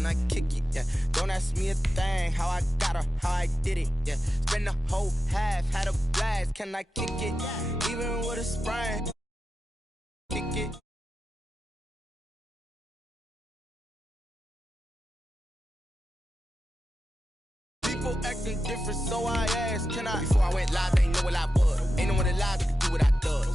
can I kick it? Yeah, don't ask me a thing, how I got her, how I did it. Yeah, spend the whole half, had a blast, can I kick it? Even with a sprain, kick it. People acting different, so I asked, can I? Before I went live, they know what I was. Ain't no one alive that can do what I does.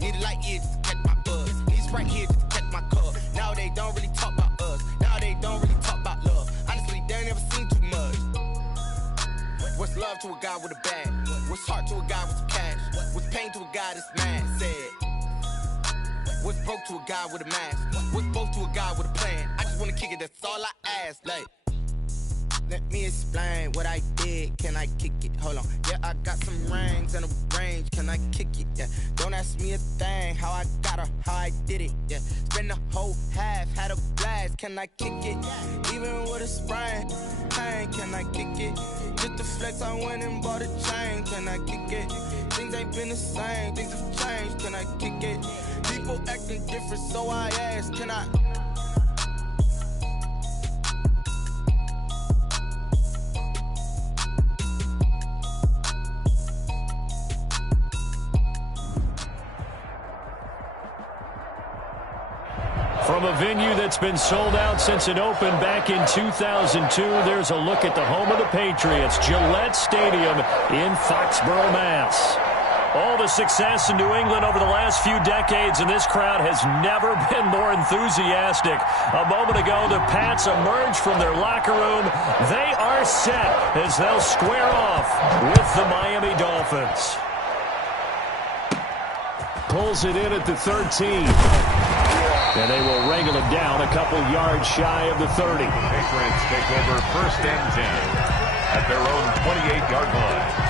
Need a light year just to catch my buzz. Need Sprite here just to catch my cup. Now they don't really talk about us. Now they don't really talk about love. Honestly, they ain't never seen too much. What's love to a guy with a bag? What's heart to a guy with some cash? What's pain to a guy that's mad? Said. What's broke to a guy with a mask? What's both to a guy with a plan? I just wanna kick it, that's all I ask. Like, let me explain what I did. Can I kick it? Hold on. Yeah, I got some rings and a range. Can I kick it? Yeah. Don't ask me a thing. How I got her, how I did it. Yeah. Spend the whole half, had a blast. Can I kick it? Even with a sprain. Pain, can I kick it? Just to flex, I went and bought a chain. Can I kick it? Things ain't been the same. Things have changed. Can I kick it? People acting different, so I asked, can I? From a venue that's been sold out since it opened back in 2002, there's a look at the home of the Patriots, Gillette Stadium in Foxborough, Mass. All the success in New England over the last few decades, and this crowd has never been more enthusiastic. A moment ago, the Pats emerged from their locker room. They are set as they'll square off with the Miami Dolphins. Pulls it in at the 13. And they will wrangle it down a couple yards shy of the 30. Patriots take over 1st and 10 at their own 28-yard line.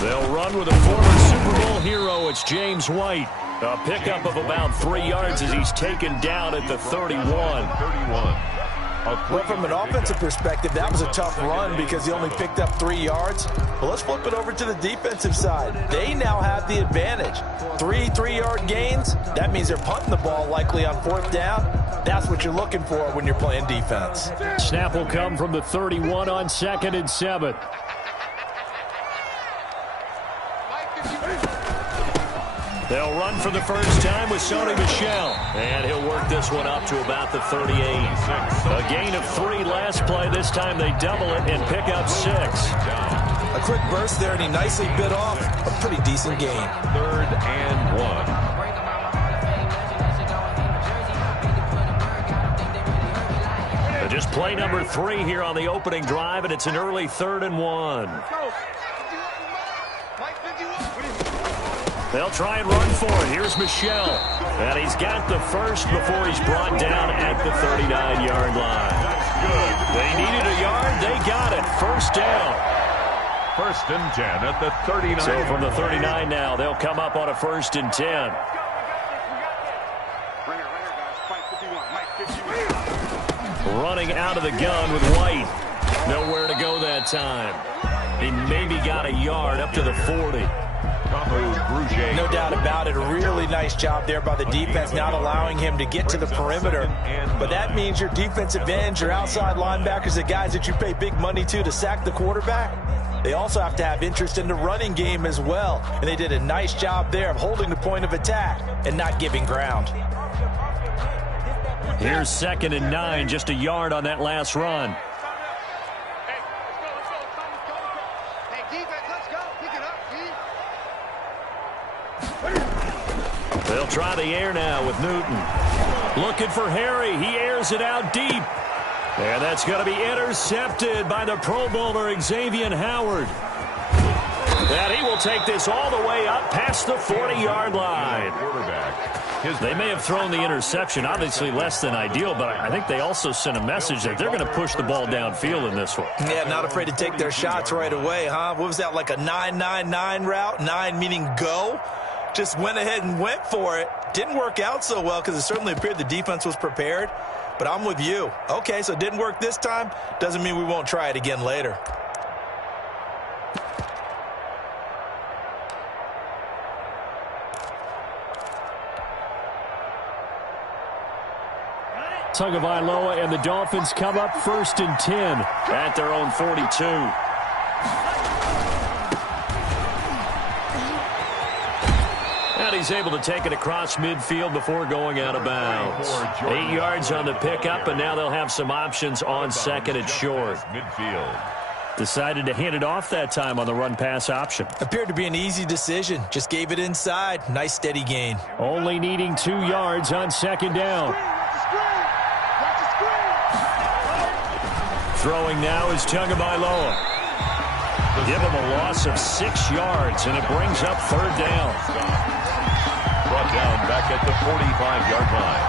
They'll run with a former Super Bowl hero. It's James White. A pickup of about 3 yards as he's taken down at the 31. Well, from an offensive perspective, that was a tough run because he only picked up 3 yards. But let's flip it over to the defensive side. They now have the advantage. 3 3-yard gains. That means they're punting the ball likely on 4th down. That's what you're looking for when you're playing defense. Snap will come from the 31 on 2nd and 7. They'll run for the first time with Sony Michel. And he'll work this one up to about the 38. A gain of 3 last play. This time they double it and pick up 6. A quick burst there, and he nicely bit off a pretty decent gain. 3rd and 1. Just play number 3 here on the opening drive, and it's an early 3rd and 1. They'll try and run for it. Here's Michel. And he's got the first before he's brought down at the 39-yard line. Good. They needed a yard. They got it. First down. 1st and 10 at the 39. So from the 39 now, they'll come up on a 1st and 10. Running out of the gun with White. Nowhere to go that time. He maybe got a yard up to the 40. No doubt about it. A really nice job there by the defense, not allowing him to get to the perimeter. But that means your defensive ends, your outside linebackers, the guys that you pay big money to sack the quarterback, they also have to have interest in the running game as well. And they did a nice job there of holding the point of attack and not giving ground. Here's 2nd and 9, just a yard on that last run. They'll try the air now with Newton. Looking for Harry. He airs it out deep. And that's going to be intercepted by the Pro Bowler Xavier Howard. And he will take this all the way up past the 40-yard line. Quarterback. They may have thrown the interception, obviously less than ideal, but I think they also sent a message that they're going to push the ball downfield in this one. Yeah, not afraid to take their shots right away, huh? What was that, like a 9-9-9 route? 9 meaning go? Just went ahead and went for it. Didn't work out so well because it certainly appeared the defense was prepared. But I'm with you. Okay, so it didn't work this time. Doesn't mean we won't try it again later. Tagovailoa and the Dolphins come up 1st and 10 at their own 42. And he's able to take it across midfield before going out of bounds. 8 yards on the pickup, and now they'll have some options on 2nd and short. Decided to hand it off that time on the run-pass option. Appeared to be an easy decision. Just gave it inside. Nice steady gain. Only needing 2 yards on 2nd down. Throwing now is Tagovailoa. Give him a loss of 6 yards, and it brings up 3rd down. Brought down back at the 45-yard line.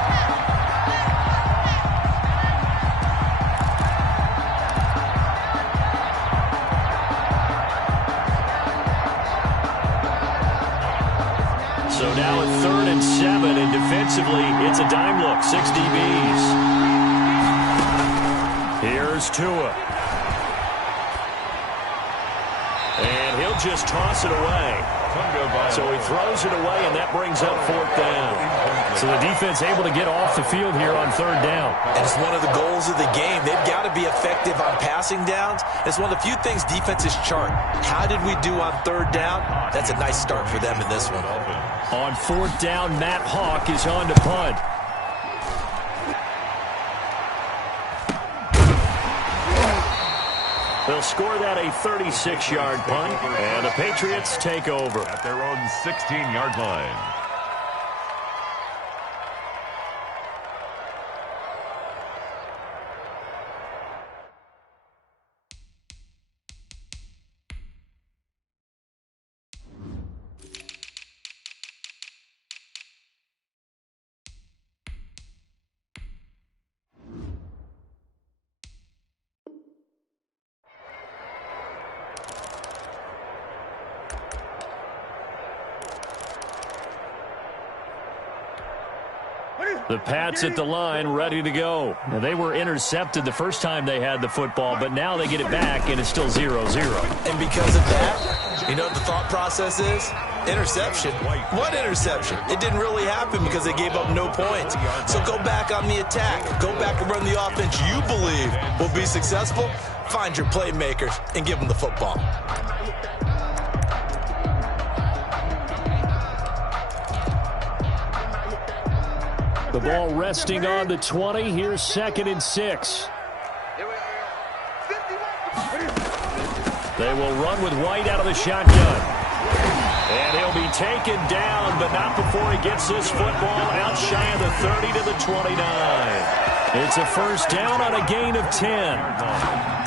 So now it's 3rd and 7, and defensively, it's a dime look, 6 DBs. Here's Tua. And he'll just toss it away. So he throws it away, and that brings up 4th down. So the defense able to get off the field here on 3rd down. And it's one of the goals of the game. They've got to be effective on passing downs. It's one of the few things defenses chart. How did we do on 3rd down? That's a nice start for them in this one. On 4th down, Matt Hawk is on to punt. They'll score that a 36-yard punt, and the Patriots take over at their own 16-yard line. The Pats at the line, ready to go. Now, they were intercepted the first time they had the football, but now they get it back, and it's still 0-0. And because of that, you know what the thought process is? Interception. What interception? It didn't really happen because they gave up no points. So go back on the attack. Go back and run the offense you believe will be successful. Find your playmakers and give them the football. The ball resting on the 20. Here's 2nd and 6. They will run with White out of the shotgun. And he'll be taken down, but not before he gets this football out shy of the 30 to the 29. It's a 1st down on a gain of 10.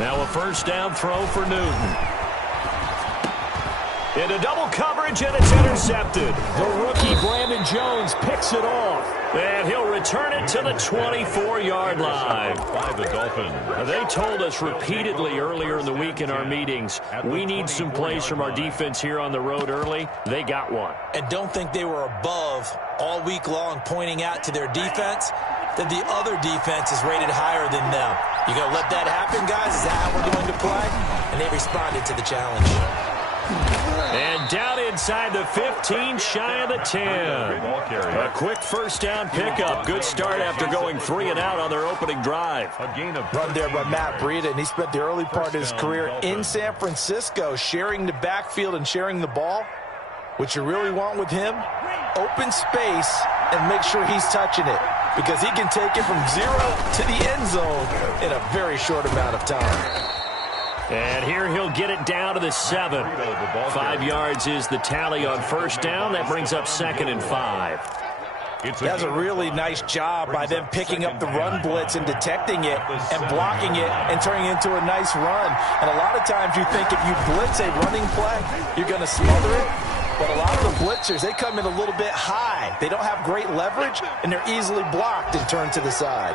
Now a 1st down throw for Newton. Into double coverage, and it's intercepted. The rookie, Brandon Jones, picks it off. And he'll return it to the 24-yard line. By the Dolphins. They told us repeatedly earlier in the week in our meetings, we need some plays from our defense here on the road early. They got one. And don't think they were above all week long pointing out to their defense that the other defense is rated higher than them. You going to let that happen, guys? Is that how we're going to play? And they responded to the challenge. And down inside the 15, shy of the 10. A quick 1st down pickup. Good start after going 3 and out on their opening drive. Run there by Matt Breida, and he spent the early part of his career in San Francisco sharing the backfield and sharing the ball. What you really want with him, open space and make sure he's touching it, because he can take it from 0 to the end zone in a very short amount of time. And here he'll get it down to the 7. 5 yards is the tally on first down. That brings up 2nd and 5. That's a really nice job by them picking up the run blitz and detecting it and blocking it and turning it into a nice run. And a lot of times you think if you blitz a running play, you're going to smother it. But a lot of the blitzers, they come in a little bit high. They don't have great leverage, and they're easily blocked and turned to the side.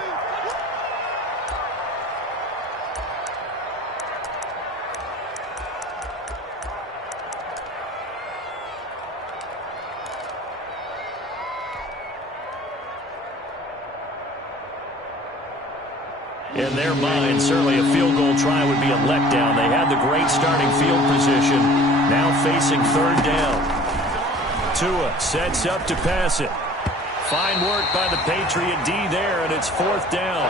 In their mind, certainly a field goal try would be a letdown. They had the great starting field position, now facing 3rd down. Tua sets up to pass it. Fine work by the Patriot D there, and it's 4th down.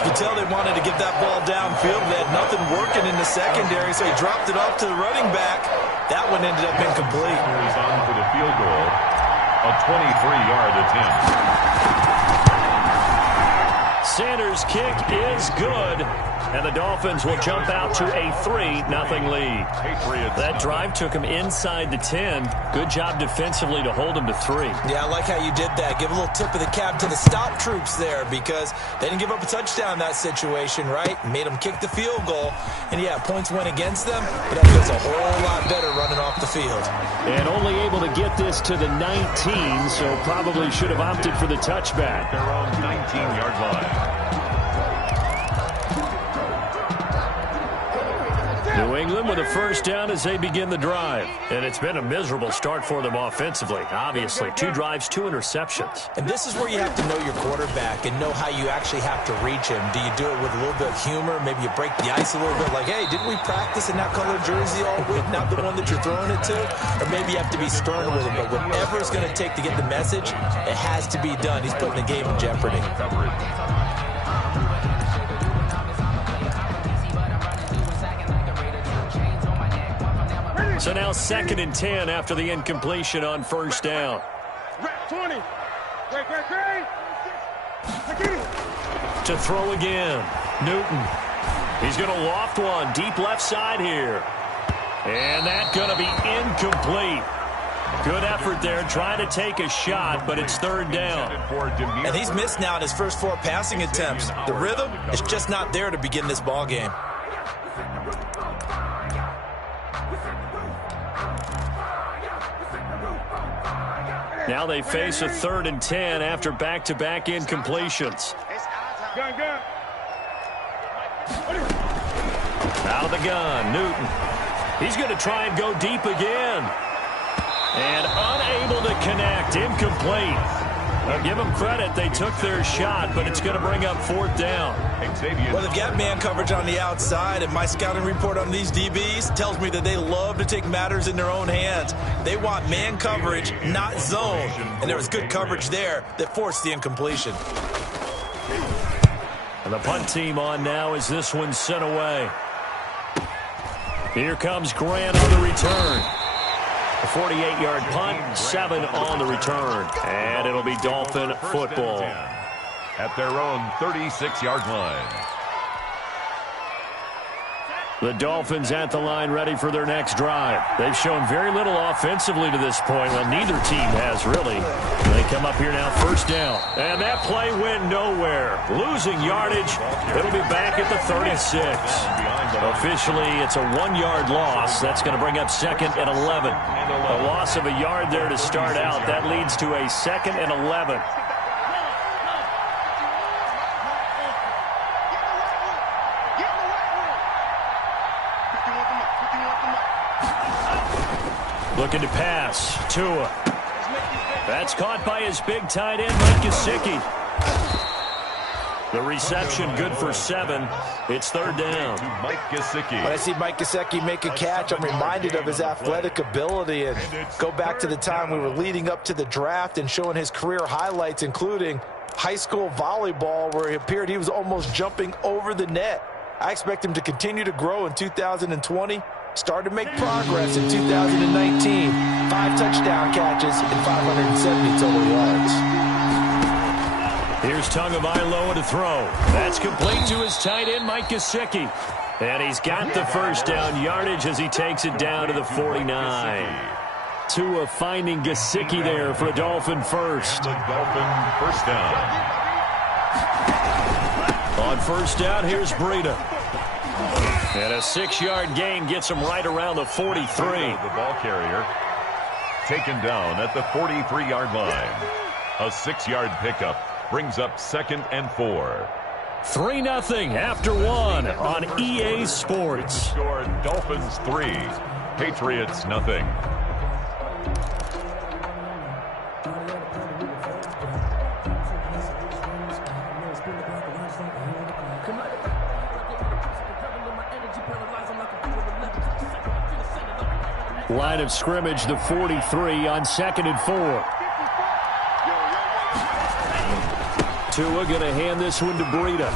You can tell they wanted to get that ball downfield. They had nothing working in the secondary, so he dropped it off to the running back. That one ended up incomplete. He's on for the field goal, a 23-yard attempt. Sanders' kick is good, and the Dolphins will jump out to a 3-0 lead. That drive took him inside the 10. Good job defensively to hold him to 3. Yeah, I like how you did that. Give a little tip of the cap to the stop troops there because they didn't give up a touchdown in that situation, right? Made them kick the field goal. And, yeah, points went against them, but that feels a whole lot better running off the field. And only able to get this to the 19, so probably should have opted for the touchback. Their own 19-yard line. New England with a first down as they begin the drive. And it's been a miserable start for them offensively. Obviously, 2 drives, 2 interceptions. And this is where you have to know your quarterback and know how you actually have to reach him. Do you do it with a little bit of humor? Maybe you break the ice a little bit like, hey, didn't we practice in that color jersey all week, not the one that you're throwing it to? Or maybe you have to be stern with him. But whatever it's going to take to get the message, it has to be done. He's putting the game in jeopardy. So now 2nd and 10 after the incompletion on first down. 20. To throw again. Newton. He's going to loft one deep left side here. And that's going to be incomplete. Good effort there trying to take a shot, but it's 3rd down. And he's missed now in his first 4 passing attempts. The rhythm is just not there to begin this ball game. Now they face a 3rd and 10 after back-to-back incompletions. Out of the gun, Newton. He's going to try and go deep again. And unable to connect, incomplete. I'll give them credit. They took their shot, but it's going to bring up 4th down. Well, they've got man coverage on the outside, and my scouting report on these DBs tells me that they love to take matters in their own hands. They want man coverage, not zone. And there was good coverage there that forced the incompletion. And the punt team on now as this one's sent away. Here comes Grant on the return. A 48-yard punt, 7 on the return. And it'll be Dolphin football. At their own 36-yard line. The Dolphins at the line ready for their next drive. They've shown very little offensively to this point. Well, neither team has really. They come up here now, first down. And that play went nowhere. Losing yardage. It'll be back at the 36. Officially, it's a 1-yard loss. That's going to bring up 2nd and 11. A loss of a yard there to start out. That leads to a 2nd and 11. Looking to pass. Tua. That's caught by his big tight end, Mike Gesicki. The reception good for 7. It's 3rd down. Mike Gesicki. When I see Mike Gesicki make a catch, I'm reminded of his athletic ability. And go back to the time we were leading up to the draft and showing his career highlights, including high school volleyball, where it appeared he was almost jumping over the net. I expect him to continue to grow in 2020. Started to make progress in 2019. 5 touchdown catches and 570 total yards. Here's Tagovailoa to throw. That's complete to his tight end, Mike Gesicki. And he's got the first down yardage as he takes it down to the 49. Tua finding Gesicki there for a Dolphin first. The Dolphin first down. On first down, here's Breida. And a 6-yard gain gets him right around the 43. The ball carrier taken down at the 43-yard line. A 6-yard pickup brings up 2nd and 4. 3-0 after 1 on EA Sports. Score Dolphins 3, Patriots nothing. Line of scrimmage, the 43 on 2nd and 4. Tua going to hand this one to Breida.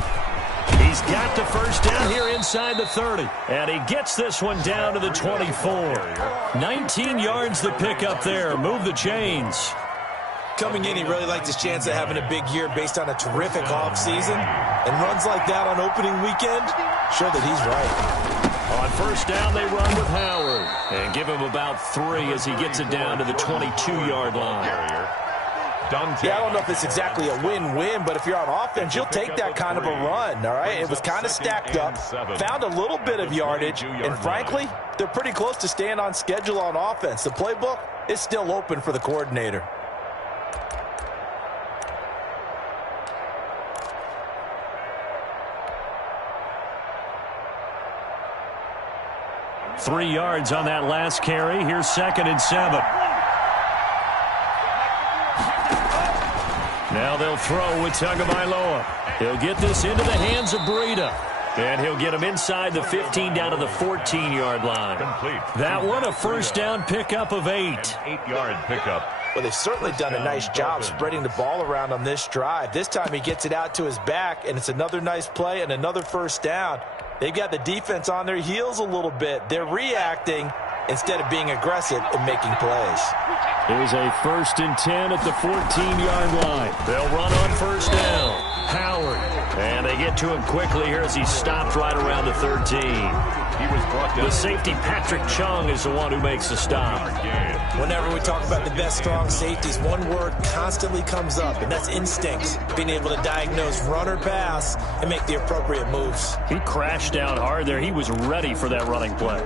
He's got the first down here inside the 30. And he gets this one down to the 24. 19 yards the pickup there. Move the chains. Coming in, he really liked his chance of having a big year based on a terrific offseason. And runs like that on opening weekend show that he's right. On first down, they run with Howard. And give him about 3 as he gets it down to the 22-yard line. Yeah, I don't know if it's exactly a win-win, but if you're on offense, you'll take that kind of a run, all right? It was kind of stacked up, found a little bit of yardage, and frankly, they're pretty close to staying on schedule on offense. The playbook is still open for the coordinator. Three yards on that last carry. Here's 2nd and 7. Now they'll throw with Tagovailoa. He'll get this into the hands of Breida. And he'll get him inside the 15 down to the 14-yard line. Complete. That one a first down pickup of 8. 8-yard pickup. Well, they've certainly done a nice job spreading the ball around on this drive. This time he gets it out to his back, and it's another nice play and another first down. They've got the defense on their heels a little bit. They're reacting instead of being aggressive and making plays. Here's a 1st and 10 at the 14-yard line. They'll run on first down. Howard. And they get to him quickly here as he's stopped right around the 13. He was brought down. The safety, Patrick Chung, is the one who makes the stop. Whenever we talk about the best strong safeties, one word constantly comes up, and that's instincts. Being able to diagnose run or pass and make the appropriate moves. He crashed down hard there. He was ready for that running play.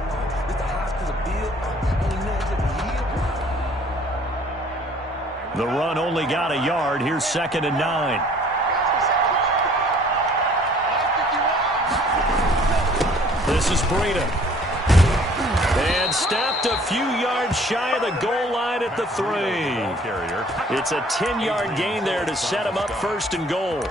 The run only got a yard. Here's 2nd and 9. This is Breida. And stopped a few yards shy of the goal line at the 3. It's a 10-yard gain there to set him up 1st and goal.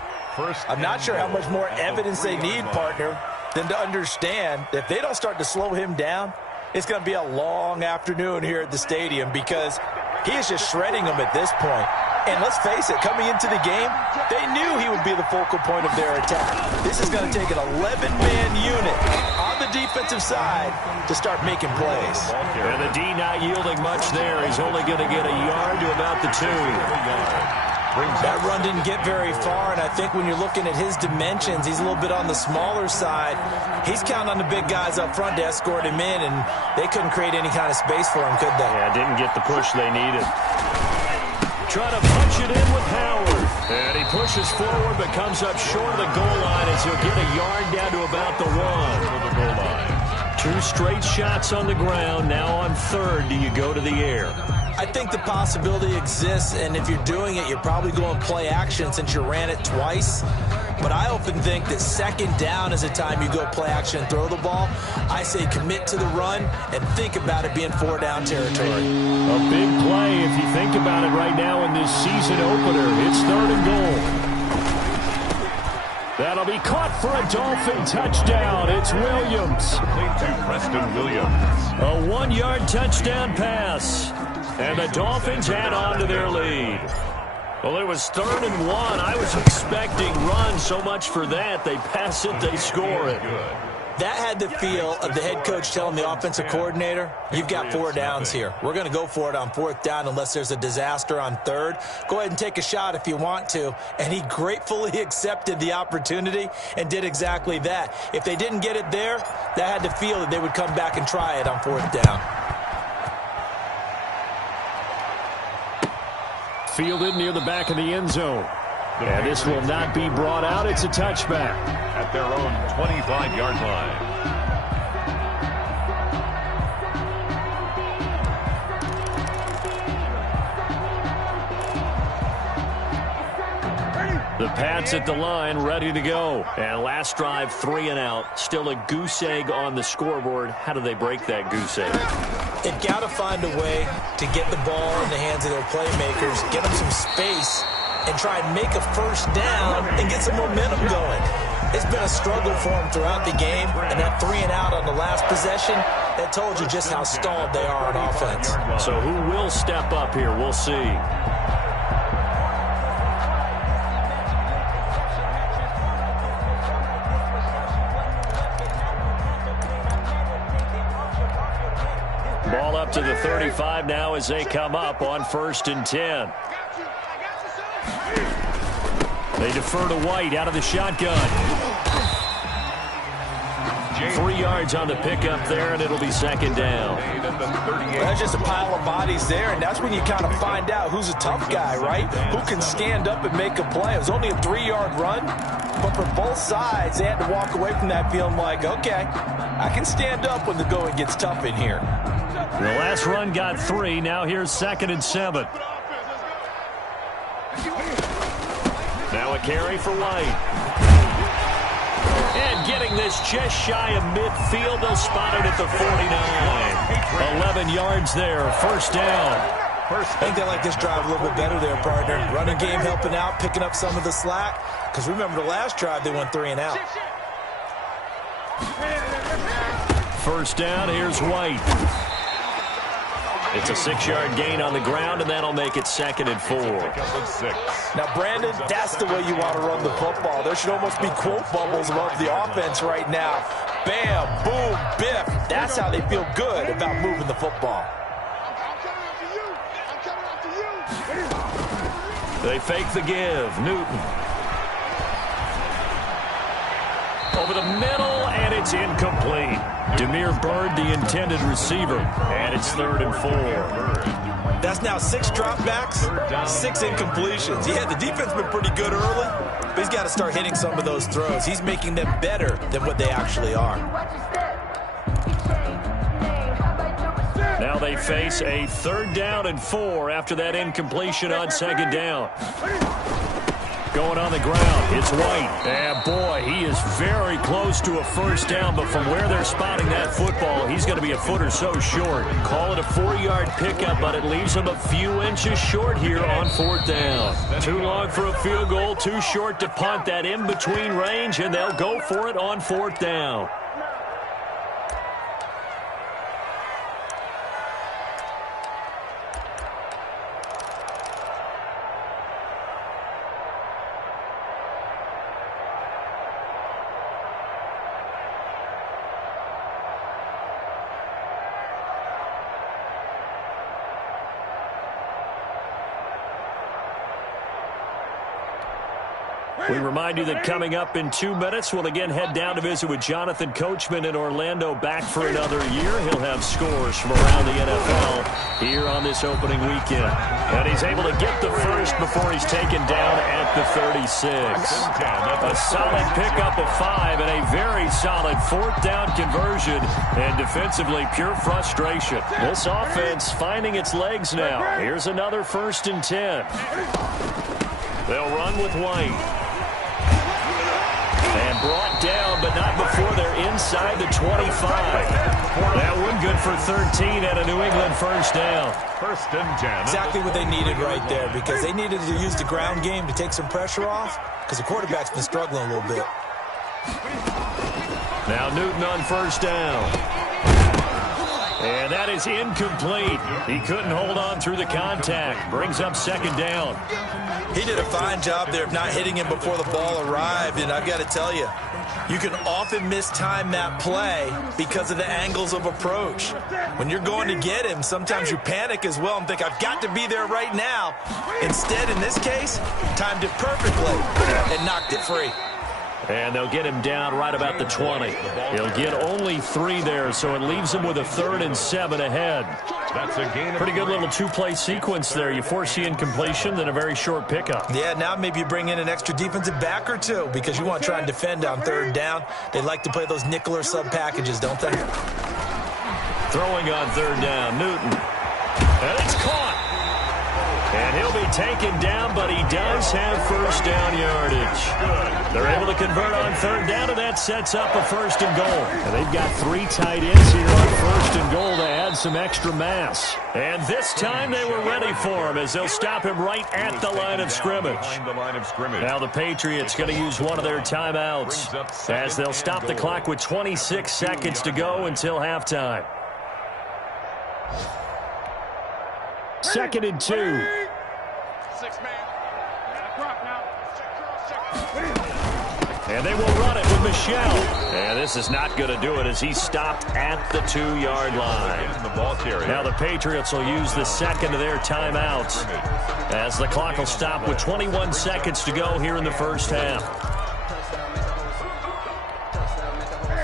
I'm not sure how much more evidence they need, partner, than to understand that if they don't start to slow him down, it's going to be a long afternoon here at the stadium because he is just shredding them at this point. And let's face it, coming into the game, they knew he would be the focal point of their attack. This is going to take an 11-man unit on the defensive side to start making plays. And the D not yielding much there. He's only going to get a yard to about the 2. That run didn't get very far, and I think when you're looking at his dimensions, he's a little bit on the smaller side. He's counting on the big guys up front to escort him in, and they couldn't create any kind of space for him, could they? Yeah, didn't get the push they needed. Trying to punch it in with Howard. And he pushes forward but comes up short of the goal line as he'll get a yard down to about the 1. 2 straight shots on the ground. Now on 3rd, do you go to the air? I think the possibility exists, and if you're doing it, you're probably going play action since you ran it twice. But I often think that 2nd down is the time you go play action and throw the ball. I say commit to the run and think about it being 4-down territory. A big play if you think about it right now in this season opener. It's 3rd and goal. That'll be caught for a Dolphin touchdown. It's Williams. Complete to Preston Williams. A 1-yard touchdown pass. And the Dolphins add on to their lead. Well, it was 3rd and 1. I was expecting run so much for that. They pass it, they score it. That had the feel of the head coach telling the offensive coordinator, you've got 4 downs here. We're going to go for it on 4th down unless there's a disaster on 3rd. Go ahead and take a shot if you want to. And he gratefully accepted the opportunity and did exactly that. If they didn't get it there, that had the feel that they would come back and try it on 4th down. Fielded near the back of the end zone. And this will not be brought out. It's a touchback. At their own 25-yard line. The Pats at the line, ready to go. And last drive, 3 and out. Still a goose egg on the scoreboard. How do they break that goose egg? They've got to find a way to get the ball in the hands of their playmakers, get them some space, and try and make a first down and get some momentum going. It's been a struggle for them throughout the game, and that 3 and out on the last possession, that told you just how stalled they are on offense. So who will step up here? We'll see. Ball up to the 35 now as they come up on 1st and 10. They defer to White out of the shotgun. 3 yards on the pickup there, and it'll be 2nd down. That's just a pile of bodies there, and that's when you kind of find out who's a tough guy, right? Who can stand up and make a play. It was only a 3-yard run, but for both sides, they had to walk away from that feeling like, okay, I can stand up when the going gets tough in here. The last run got 3. Now here's 2nd and 7. Now a carry for White. And getting this just shy of midfield. They'll spot it at the 49. 11 yards there. 1st down. I think they like this drive a little bit better there, partner. Running game helping out, picking up some of the slack. Because remember, the last drive they went 3 and out. 1st down. Here's White. It's a 6-yard gain on the ground, and that'll make it 2nd and 4. Now, Brandon, that's the way you want to run the football. There should almost be quote bubbles above the offense right now. Bam, boom, biff. That's how they feel good about moving the football. They fake the give. Newton. Over the middle, and it's incomplete. Demir Bird, the intended receiver, and it's 3rd and 4. That's now 6 dropbacks, 6 incompletions. Yeah, the defense been pretty good early, but he's got to start hitting some of those throws. He's making them better than what they actually are. Now they face a 3rd down and 4 after that incompletion on 2nd down. Going on the ground, it's White. And boy, he is very close to a 1st down, but from where they're spotting that football, he's going to be a foot or so short. Call it a 4-yard pickup, but it leaves him a few inches short here on 4th down. Too long for a field goal, too short to punt. That in-between range, and they'll go for it on 4th down. We remind you that coming up in 2 minutes, we'll again head down to visit with Jonathan Coachman in Orlando, back for another year. He'll have scores from around the NFL here on this opening weekend. And he's able to get the first before he's taken down at the 36. A solid pickup of 5 and a very solid 4th down conversion. And defensively, pure frustration. This offense finding its legs now. Here's another 1st and 10. They'll run with White. And brought down, but not before they're inside the 25. That one good for 13 at a New England 1st down. 1st and 10. Exactly what they needed right there, because they needed to use the ground game to take some pressure off, because the quarterback's been struggling a little bit. Now Newton on 1st down. And that is incomplete. He couldn't hold on through the contact. Brings up 2nd down. He did a fine job there of not hitting him before the ball arrived, and I've got to tell you, You can often mistime that play because of the angles of approach. When you're going to get him, sometimes you panic as well and think, I've got to be there right now. Instead, in this case, timed it perfectly and knocked it free. And they'll get him down right about the 20. He'll get only 3 there, so it leaves him with a 3rd and 7 ahead. That's a gain. Pretty good little 2-play sequence there. You force the incompletion, then a very short pickup. Yeah, now maybe you bring in an extra defensive back or 2 because you want to try and defend on 3rd down. They like to play those nickel or sub packages, don't they? Throwing on 3rd down, Newton. And it's caught. And he'll be taken down, but he does have 1st down yardage. They're able to convert on 3rd down, and that sets up a 1st and goal. And they've got 3 tight ends here on 1st and goal to add some extra mass. And this time they were ready for him as they'll stop him right at the line of scrimmage. Now the Patriots going to use one of their timeouts as they'll stop the clock with 26 seconds to go until halftime. 2nd and 2. And they will run it with Michelle. And this is not going to do it as he's stopped at the 2-yard line. Now the Patriots will use the 2nd of their timeouts as the clock will stop with 21 seconds to go here in the 1st half.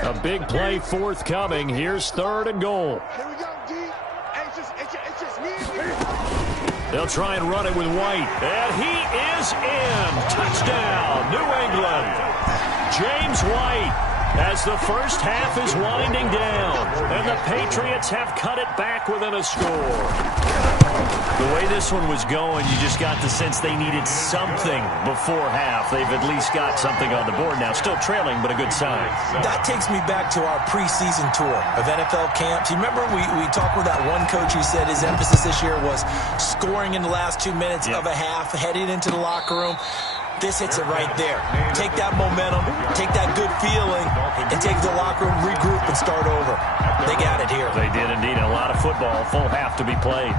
A big play forthcoming. Here's 3rd and goal. They'll try and run it with White. And he is in. Touchdown, New England. James White, as the 1st half is winding down. And the Patriots have cut it back within a score. The way this one was going, you just got the sense they needed something before half. They've at least got something on the board now. Still trailing, but a good sign. That takes me back to our preseason tour of NFL camps. You remember we talked with that one coach who said his emphasis this year was scoring in the last 2 minutes of a half, heading into the locker room. This hits it right there. Take that momentum, take that good feeling, and take the locker room, regroup, and start over. They got it here. They did indeed. A lot of football, full half to be played.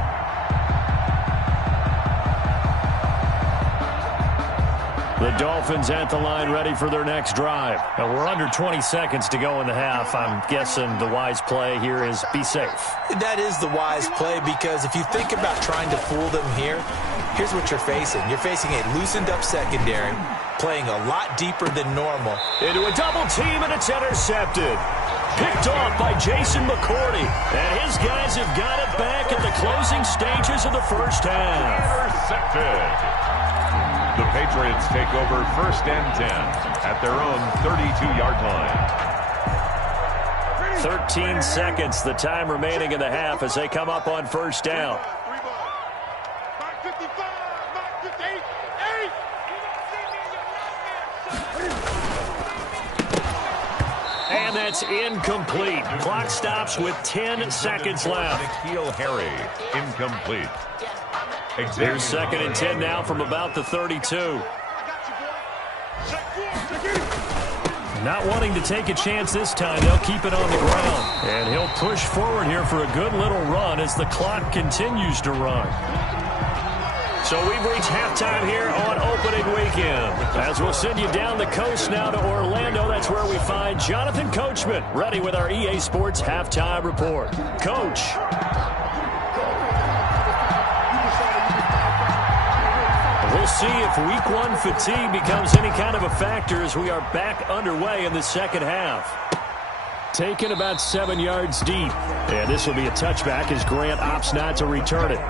The Dolphins at the line ready for their next drive. Now we're under 20 seconds to go in the half. I'm guessing the wise play here is be safe. That is the wise play because if you think about trying to fool them here, here's what you're facing. You're facing a loosened up secondary, playing a lot deeper than normal. Into a double team and it's intercepted. Picked off by Jason McCourty. And his guys have got it back at the closing stages of the 1st half. Intercepted. The Patriots take over 1st and 10 at their own 32-yard line. 13 seconds, the time remaining in the half as they come up on 1st down. And that's incomplete. Clock stops with 10 seconds left. N'Keal Harry, incomplete. Here's 2nd and 10 now from about the 32. Not wanting to take a chance this time, they'll keep it on the ground. And he'll push forward here for a good little run as the clock continues to run. So we've reached halftime here on opening weekend. As we'll send you down the coast now to Orlando, that's where we find Jonathan Coachman, ready with our EA Sports Halftime Report. Coach. We'll see if week 1 fatigue becomes any kind of a factor as we are back underway in the 2nd half. Taken about 7 yards deep. And this will be a touchback as Grant opts not to return it.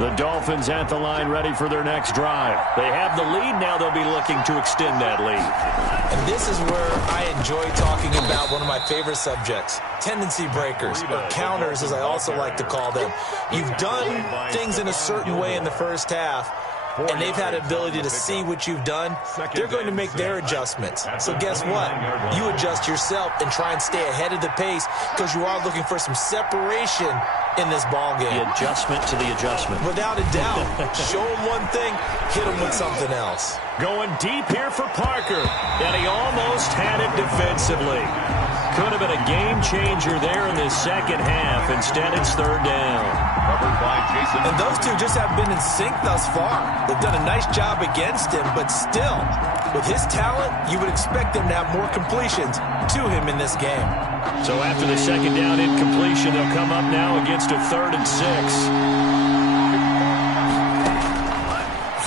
The Dolphins at the line ready for their next drive. They have the lead. Now they'll be looking to extend that lead. And this is where I enjoy talking about one of my favorite subjects, tendency breakers, or counters as I also like to call them. You've done things in a certain way in the 1st half, and they've had ability to see what you've done. They're going to make their adjustments. So guess what? You adjust yourself and try and stay ahead of the pace because you are looking for some separation in this ball game. The adjustment to the adjustment. Without a doubt. Show them one thing, hit them with something else. Going deep here for Parker. And he almost had it defensively. could have been a game changer there in this second half. Instead, it's third down. Covered by Jason. And those two just haven't been in sync thus far. They've done a nice job against him, but still, with his talent, you would expect them to have more completions to him in this game. So after the second down incompletion, they'll come up now against a 3rd and 6.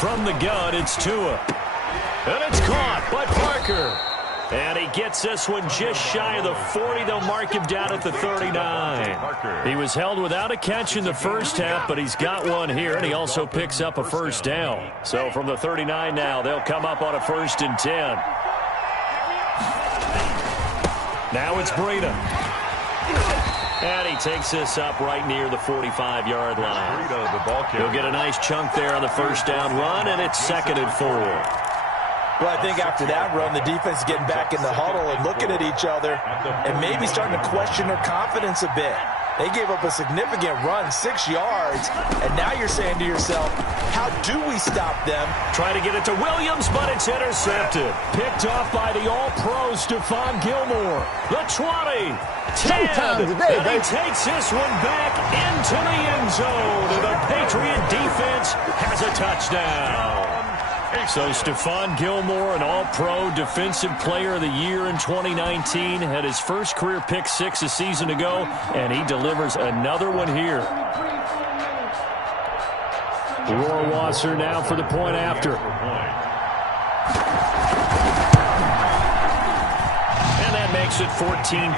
From the gun, it's Tua. And it's caught by Parker. And he gets this one just shy of the 40. They'll mark him down at the 39. He was held without a catch in the first half, but he's got one here, and he also picks up a first down. So from the 39 now, they'll come up on a 1st and 10. Now it's Breida. And he takes this up right near the 45-yard line. He'll get a nice chunk there on the first down run, and it's 2nd and 4. Well, I think after that run, the defense is getting back in the huddle and looking at each other and maybe starting to question their confidence a bit. They gave up a significant run, 6 yards, and now you're saying to yourself, how do we stop them? Try to get it to Williams, but it's intercepted. Picked off by the all-pro Stephon Gilmore. The 20, 10, and he takes this one back into the end zone, and the Patriot defense has a touchdown. So Stephon Gilmore, an all-pro defensive player of the year in 2019, had his first career pick 6 a season ago, and he delivers another one here. Rohrwasser now for the point after. And that makes it 14-10.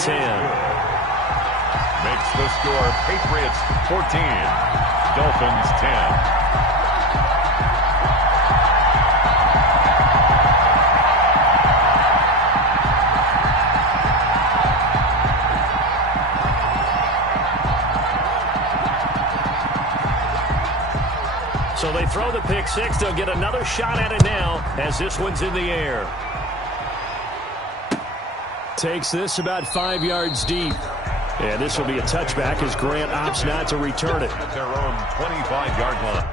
Makes the score Patriots 14, Dolphins 10. So they throw the pick 6. They'll get another shot at it now as this one's in the air. Takes this about 5 yards deep. And this will be a touchback as Grant opts not to return it. At their own 25-yard line.